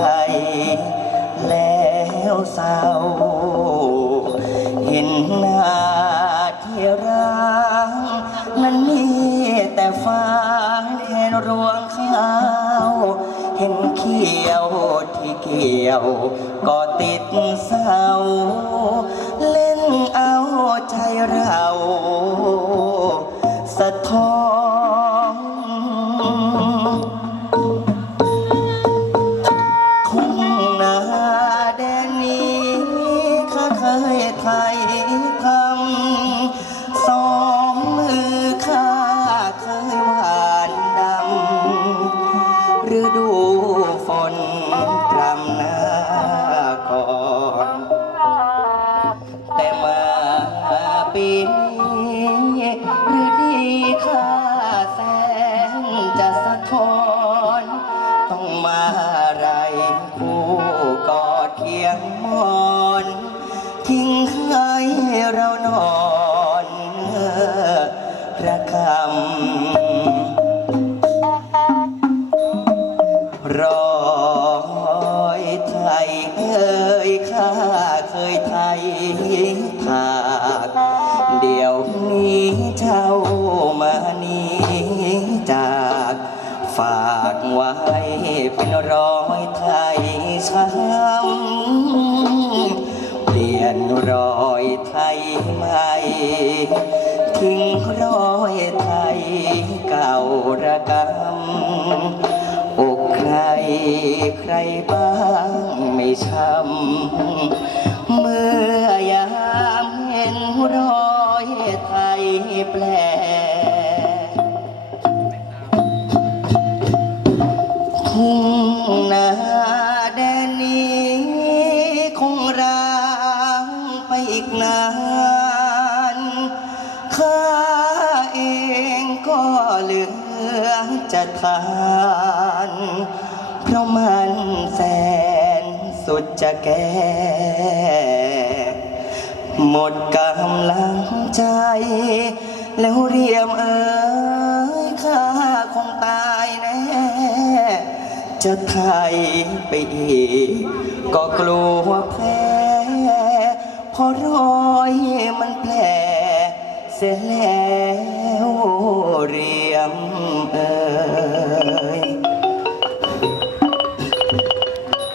ไกล แล้วเศร้า เห็นหน้าที่ร้างนั้นมีแต่ฟางแค่รวงข้าว เห็นเขียวที่เกี่ยว ก็ติดเศร้า เล่นเอาใจเรา สะท้อน ไทย คำรอยไทยเอ่ยข้าเคยไทยถากเดี๋ยวนี้เจ้ามานี้จากฝากไว้เป็นรอยไทยช้ำ ทิ้งรอยไทยเก่าระกำอกใครใครบ้างไม่ช้ำ จะทานเพราะมันแสนสุดจะแก่หมดกำลังใจ แล้วเรียมเอ้ยข้าคงตายแน่ จะไทยไปอีก ก็กลัวแพ้เพอรอยมันแผลเสียแล้ว เรียมเอ้ย